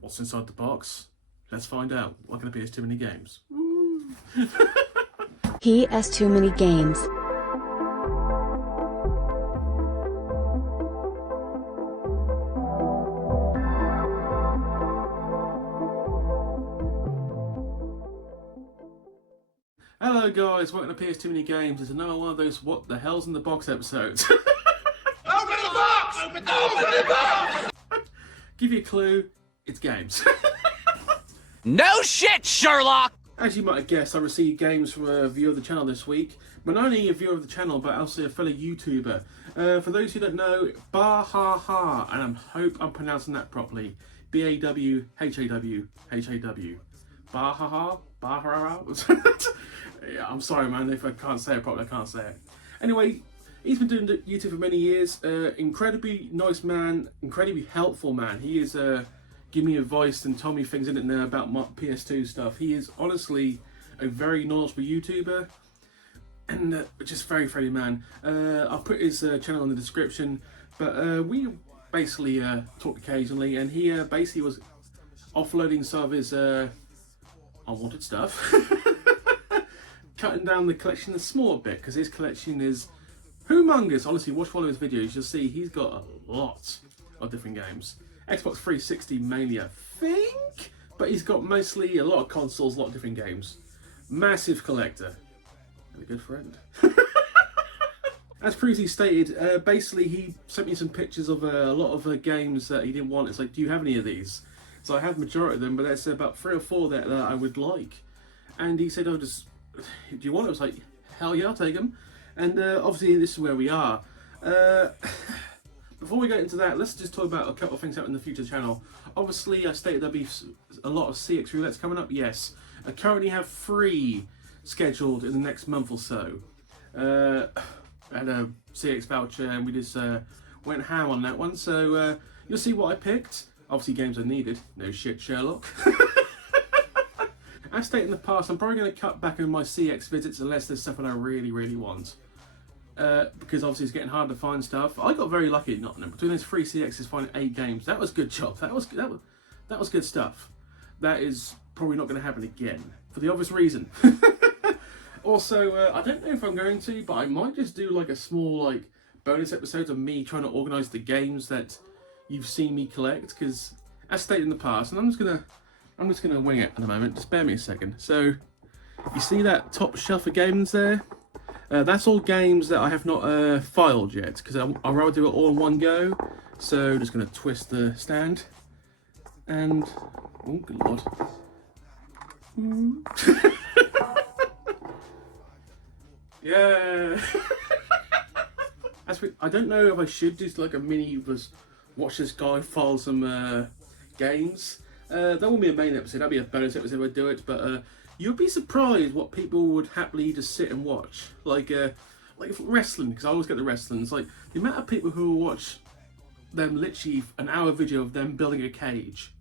What's inside the box? Let's find out. What can be as too many games? He has too many games. Hello guys, welcome to PS Too Many Games. It's another one of those What the Hell's in the Box episodes. Open the box! Open the box! Give you a clue, it's games. No shit, Sherlock! As you might have guessed, I received games from a viewer of the channel this week. But not only a viewer of the channel, but also a fellow YouTuber. For those who don't know, Bahaha, and I hope I'm pronouncing that properly. B-A-W-H-A-W-H-A-W. Bahaha? Bahaha? Yeah, I'm sorry man, if I can't say it properly, I can't say it. Anyway, he's been doing YouTube for many years. Incredibly nice man, incredibly helpful man. He is give me advice and told me things in it there about my PS2 stuff. He is honestly a very knowledgeable YouTuber and just very friendly man. I'll put his channel in the description, but we basically talk occasionally, and he basically was offloading some of his unwanted stuff, cutting down the collection a small bit, because his collection is humongous. Honestly, watch one of his videos, you'll see he's got a lot of different games. Xbox 360 mainly, I think, but he's got mostly a lot of consoles, a lot of different games. Massive collector and a good friend. As previously stated, basically he sent me some pictures of a lot of games that he didn't want. It's like, do you have any of these? So I have the majority of them, but there's about 3 or 4 that I would like. And he said, oh, do you want it? I was like, hell yeah, I'll take them. And obviously this is where we are. Before we get into that, let's just talk about a couple of things out in the future channel. Obviously, I stated there'll be a lot of CX roulettes coming up. Yes, I currently have 3 scheduled in the next month or so. I had a CX voucher and we just went ham on that one. So you'll see what I picked. Obviously, games I needed. No shit, Sherlock. As stated in the past, I'm probably going to cut back on my CX visits unless there's stuff that I really, really want. Because obviously it's getting hard to find stuff. I got very lucky not between those 3 CXs finding 8 games. That was good job. That was good stuff. That is probably not going to happen again for the obvious reason. Also, I don't know if I'm going to, but I might just do like a small like bonus episode of me trying to organise the games that you've seen me collect. Because as stated in the past, and I'm just gonna wing it in a moment. Just bear me a second. So you see that top shelf of games there? That's all games that I have not filed yet, because I'd rather do it all in one go. So just going to twist the stand, and oh good lord. Yeah. I don't know if I should do like a mini watch this guy file some games. That won't be a main episode, that'll be a bonus episode if I do it, but you'll be surprised what people would happily just sit and watch. Like wrestling, because I always get the wrestling. It's like the amount of people who will watch them literally an hour video of them building a cage.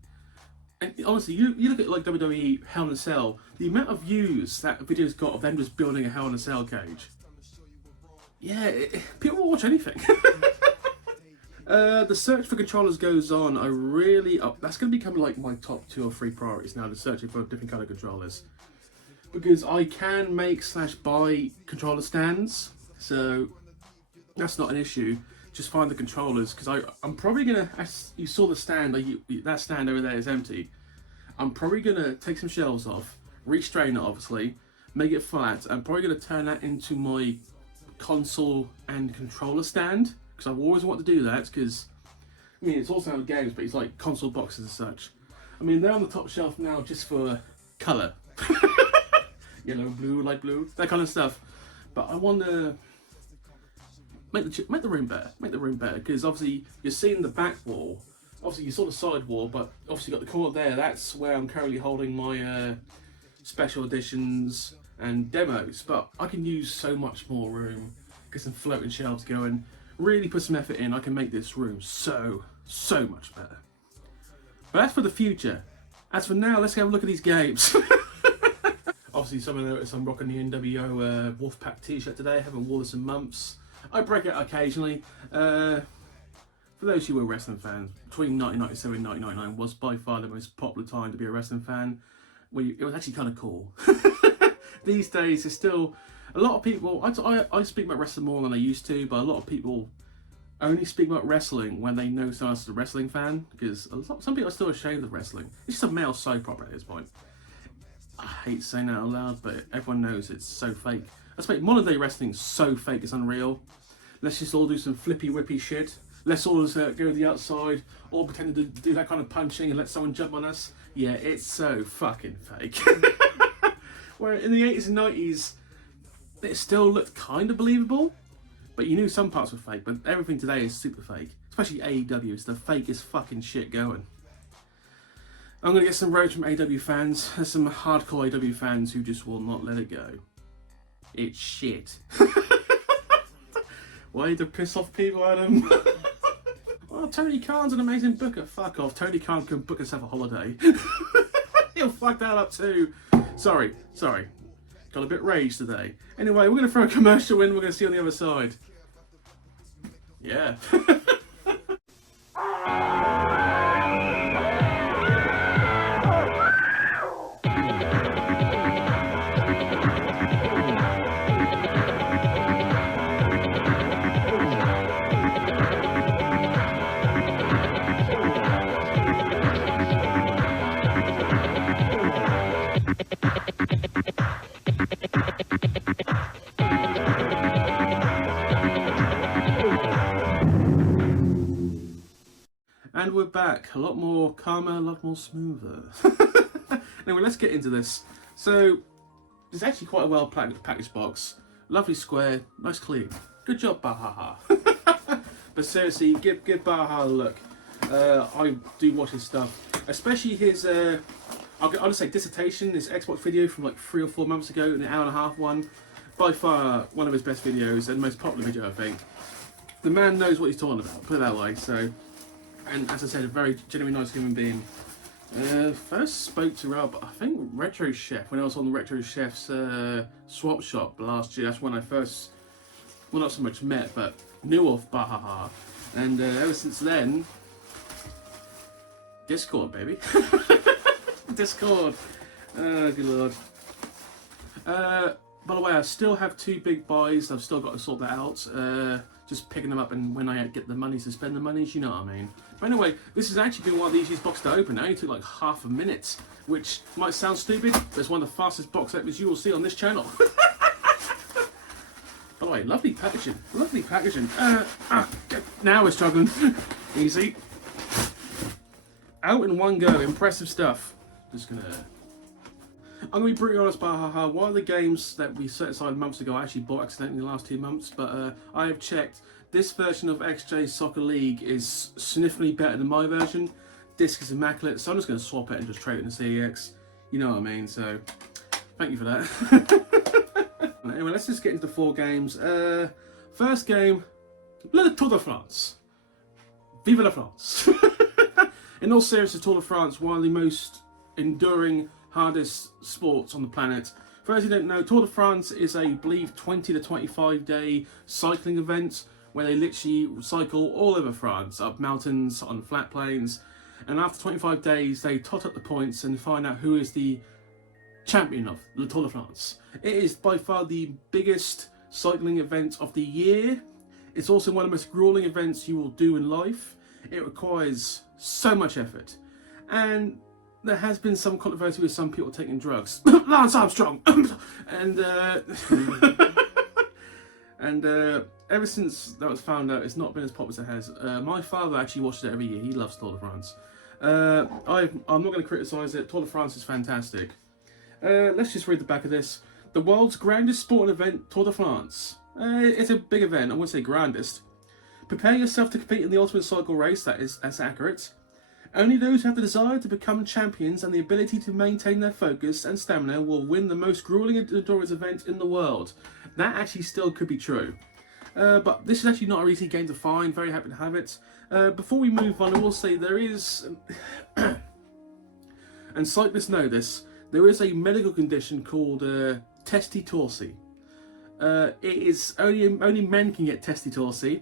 And honestly, you look at like WWE Hell in a Cell, the amount of views that video's got of them just building a Hell in a Cell cage. Yeah, people will watch anything. The search for controllers goes on. That's going to become like my top 2 or 3 priorities now, the searching for different kind of controllers. Because I can make / buy controller stands, so that's not an issue. Just find the controllers, because I'm probably going to, as you saw the stand, that stand over there is empty. I'm probably going to take some shelves off, restrain it obviously, make it flat. I'm probably going to turn that into my console and controller stand, because I've always wanted to do that, because I mean it's also games, but it's like console boxes and such. I mean they're on the top shelf now just for colour. Yellow, blue, light blue, that kind of stuff. But I want to make the room better. Make the room better, because obviously you're seeing the back wall. Obviously you saw the side wall, but obviously you got the corner there. That's where I'm currently holding my special editions and demos. But I can use so much more room. Get some floating shelves going. Really put some effort in. I can make this room so much better. But that's for the future. As for now, let's have a look at these games. Obviously, someone noticed I'm rocking the NWO Wolfpack t-shirt today. I haven't worn this in months. I break it occasionally. for those who were wrestling fans, between 1997 and 1999 was by far the most popular time to be a wrestling fan. It was actually kind of cool. These days, there's still a lot of people. I speak about wrestling more than I used to, but a lot of people only speak about wrestling when they know someone else is a wrestling fan, because some people are still ashamed of wrestling. It's just a male soap opera at this point. I hate saying that out loud, but everyone knows it's so fake. I suppose modern day wrestling is so fake, it's unreal. Let's just all do some flippy whippy shit. Let's all just go to the outside, all pretend to do that kind of punching and let someone jump on us. Yeah, it's so fucking fake. Where in the 80s and 90s, it still looked kind of believable, but you knew some parts were fake, but everything today is super fake. Especially AEW, it's the fakest fucking shit going. I'm going to get some rage from AEW fans. There's some hardcore AEW fans who just will not let it go. It's shit. Why to piss off people, Adam? Oh, Tony Khan's an amazing booker. Fuck off. Tony Khan can book himself a holiday. He'll fuck that up too. Sorry. Got a bit rage today. Anyway, we're going to throw a commercial in. We're going to see on the other side. Yeah. And we're back. A lot more calmer, a lot more smoother. Anyway, let's get into this. So, it's actually quite a well packaged box. Lovely square, nice clean. Good job, Bahaha. But seriously, give Bahaha a look. I do watch his stuff. Especially his, I'll just say dissertation, his Xbox video from like 3 or 4 months ago, an hour and a half one. By far, one of his best videos and most popular video, I think. The man knows what he's talking about, put it that way, so... And as I said, a very genuinely nice human being. First spoke to Rob, I think Retro Chef, when I was on the Retro Chef's swap shop last year. That's when I first, well, not so much met, but knew of Bahaha. And ever since then, Discord, baby. Discord. Good lord. By the way, I still have 2 big buys. I've still got to sort that out. Just picking them up, and when I get the money to spend the money, you know what I mean. But anyway, this has actually been one of the easiest boxes to open. It only took like half a minute, which might sound stupid, but it's one of the fastest box openings you will see on this channel. By the way, lovely packaging. Lovely packaging. Now we're struggling. Easy. Out in one go. Impressive stuff. Just gonna... I'm going to be brutally honest, Bahaha. One of the games that we set aside months ago I actually bought accidentally in the last 2 months, but I have checked. This version of XJ Soccer League is significantly better than my version. Disc is immaculate, so I'm just going to swap it and just trade it in the CEX. You know what I mean, so thank you for that. Anyway, let's just get into the 4 games. First game, Le Tour de France. Vive la France. In all seriousness, Tour de France, one of the most enduring, hardest sports on the planet. For those who don't know, Tour de France is a, I believe, 20 to 25 day cycling event where they literally cycle all over France, up mountains, on flat plains, and after 25 days they tot up the points and find out who is the champion of the Tour de France. It is by far the biggest cycling event of the year. It's also one of the most grueling events you will do in life. It requires so much effort, and there has been some controversy with some people taking drugs. Lance Armstrong! And ever since that was found out, it's not been as popular as it has. My father actually watches it every year. He loves Tour de France. I'm not going to criticise it. Tour de France is fantastic. Let's just read the back of this. The world's grandest sporting event, Tour de France. It's a big event. I wouldn't say grandest. Prepare yourself to compete in the ultimate cycle race. That's accurate. Only those who have the desire to become champions and the ability to maintain their focus and stamina will win the most grueling endurance event in the world. That actually still could be true. But this is actually not an easy game to find. Very happy to have it. Before we move on, I will say there is, and cyclists know this, there is a medical condition called testy torsi. It is only men can get testy torsi.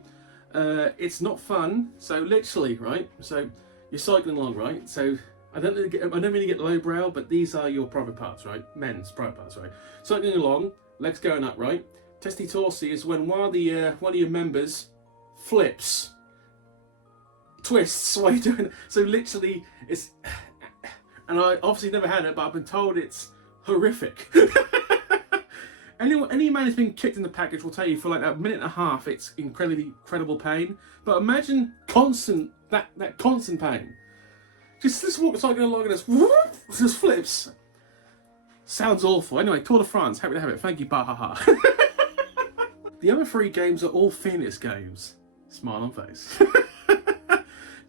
It's not fun. So literally, right? So you're cycling along, right? So I don't really get lowbrow, but these are your private parts, right? Men's private parts, right? Cycling along, legs going up, right? Testy torsi is when one of your members flips, twists while you're doing it. So literally, it's, and I obviously never had it, but I've been told it's horrific. Any man who's been kicked in the package will tell you for like a minute and a half it's incredible pain. But imagine that constant pain. Just walk cycling along and just flips. Sounds awful. Anyway, Tour de France. Happy to have it. Thank you, Bahaha. The other 3 games are all Phoenix games. Smile on face.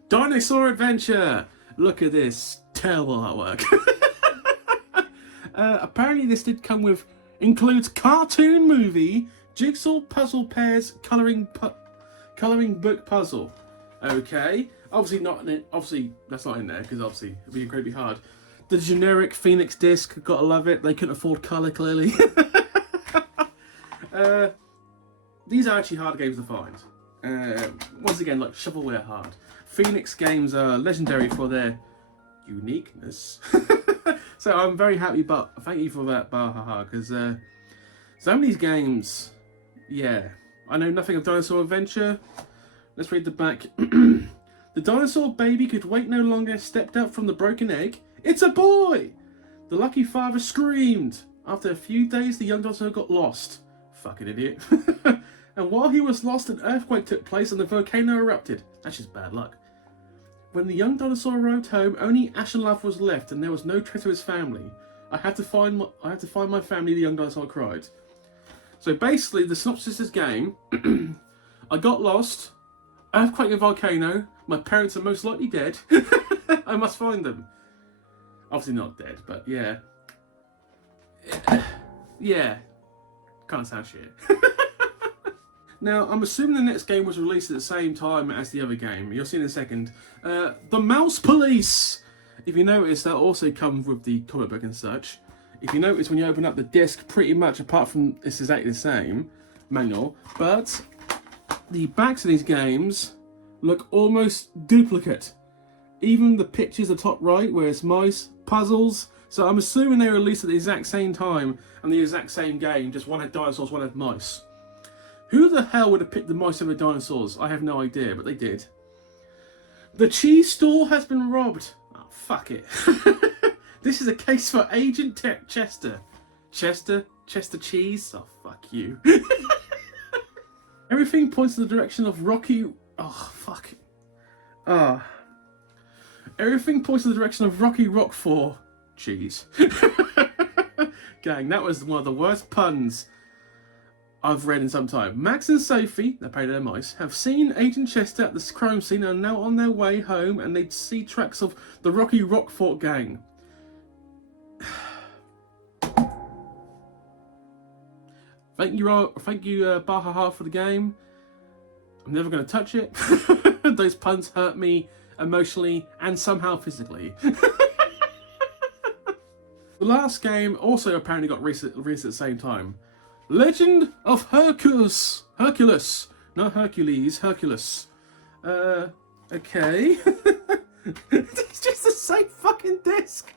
Dinosaur Adventure. Look at this terrible artwork. Apparently, this did come with. Includes cartoon movie, jigsaw puzzle pairs, colouring book puzzle. Okay, obviously that's not in there because obviously it'd be incredibly hard. The generic Phoenix disc, gotta love it. They couldn't afford colour clearly. These are actually hard games to find. Once again, like shovelware hard. Phoenix games are legendary for their uniqueness. So I'm very happy, but thank you for that, Bahaha, because some of these games, yeah. I know nothing of Dinosaur Adventure. Let's read the back. The dinosaur baby could wait no longer, stepped out from the broken egg. It's a boy! The lucky father screamed. After a few days, the young dinosaur got lost. Fucking idiot. And while he was lost, an earthquake took place and the volcano erupted. That's just bad luck. When the young dinosaur arrived home, only ash and lava was left, and there was no trace of his family. I had to find my family. The young dinosaur cried. So basically, the synopsis of this game: I got lost, earthquake and volcano. My parents are most likely dead. I must find them. Obviously not dead, but yeah, yeah, kind of sound shit. Now, I'm assuming the next game was released at the same time as the other game. You'll see in a second. The Mouse Police! If you notice, that also comes with the comic book and such. If you notice, when you open up the disc, pretty much, apart from it's exactly the same manual, but the backs of these games look almost duplicate. Even the pictures at the top right, where it's mice, puzzles. So I'm assuming they were released at the exact same time and the exact same game, just one had dinosaurs, one had mice. Who the hell would have picked the mice over dinosaurs? I have no idea, but they did. The cheese store has been robbed. Oh, fuck it. This is a case for Agent Chester. Chester Cheese? Oh, fuck you. Everything points in the direction of Rocky... Oh, fuck. Everything points in the direction of Rocky Rock 4. Cheese. Gang, that was one of the worst puns I've read in some time. Max and Sophie, apparently they're mice, have seen Agent Chester at the crime scene and are now on their way home, and they see tracks of the Rocky Rockfort gang. Thank you, Bahaha, for the game. I'm never going to touch it. Those puns hurt me emotionally and somehow physically. The last game also apparently got released at the same time. Legend of Hercules. Hercules. Not Hercules, Hercules. Okay. It's just the same fucking disc.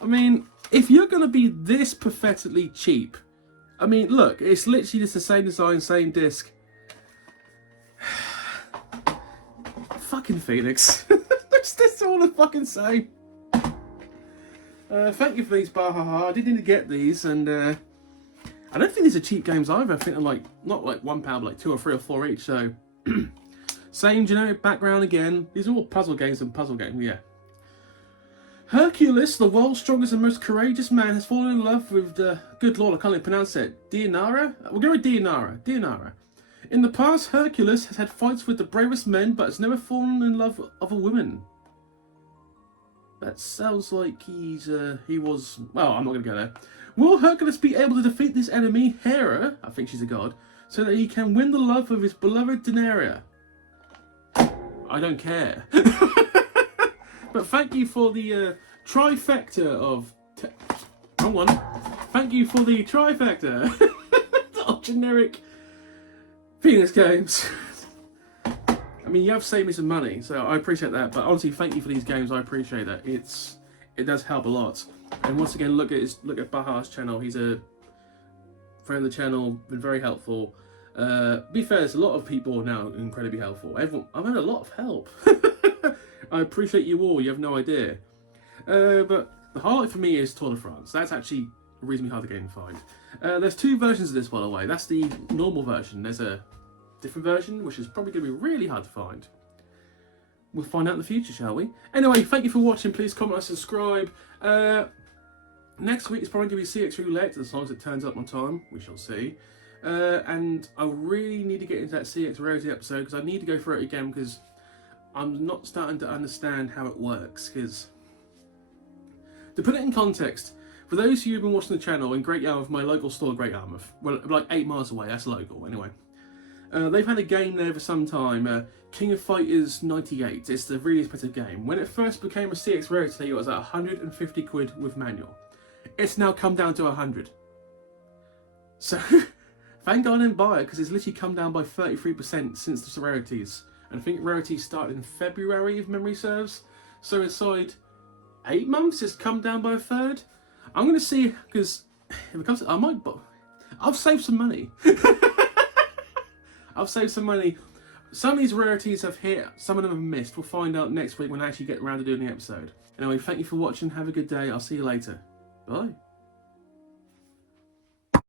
I mean, if you're going to be this pathetically cheap, I mean, look, it's literally just the same design, same disc. Fucking Phoenix. It's all the fucking same. Thank you for these, Bahaha. I did need to get these, and I don't think these are cheap games either. I think they're like, not like £1, but like 2 or 3 or 4 each, so. Same generic background again. These are all puzzle games and puzzle games, yeah. Hercules, the world's strongest and most courageous man, has fallen in love with the... Good lord, I can't even pronounce it. Dianara? We'll go with Dianara. Dianara. In the past, Hercules has had fights with the bravest men, but has never fallen in love with a woman. That sounds like he was... Well, I'm not going to go there. Will Hercules be able to defeat this enemy, Hera, I think she's a god, so that he can win the love of his beloved Daenerys? I don't care. But thank you for the trifecta of... Wrong one. Thank you for the trifecta of generic Phoenix games. I mean, you have saved me some money, so I appreciate that. But honestly, thank you for these games. I appreciate that. It does help a lot. And once again, look at Bahar's channel. He's a friend of the channel, been very helpful. Be fair, there's a lot of people now incredibly helpful. I've had a lot of help. I appreciate you all. You have no idea. But the highlight for me is Tour de France. That's actually reasonably hard to get and find. There's two versions of this, by the way. That's the normal version. There's a different version, which is probably going to be really hard to find. We'll find out in the future, shall we? Anyway, thank you for watching. Please comment and subscribe. Next week is probably going to be CX Roulette, as long as it turns up on time. We shall see. And I really need to get into that CX Rarity episode, because I need to go through it again, because I'm not starting to understand how it works. Because, to put it in context, for those of you who've been watching the channel, in Great Yarmouth, my local store, Great Yarmouth, well, like 8 miles away, that's local, anyway. They've had a game there for some time, King of Fighters 98. It's a really expensive game. When it first became a CX Rarity, it was at 150 quid with manual. It's now come down to 100. So, thank God I didn't buy it, because it's literally come down by 33% since the rarities. And I think rarities started in February, if memory serves. So inside 8 months, it's come down by a third. I'm going to see, because if it comes, I might buy. I've saved some money. I've saved some money. Some of these rarities have hit, some of them have missed. We'll find out next week when I actually get around to doing the episode. Anyway, thank you for watching. Have a good day. I'll see you later. Bye.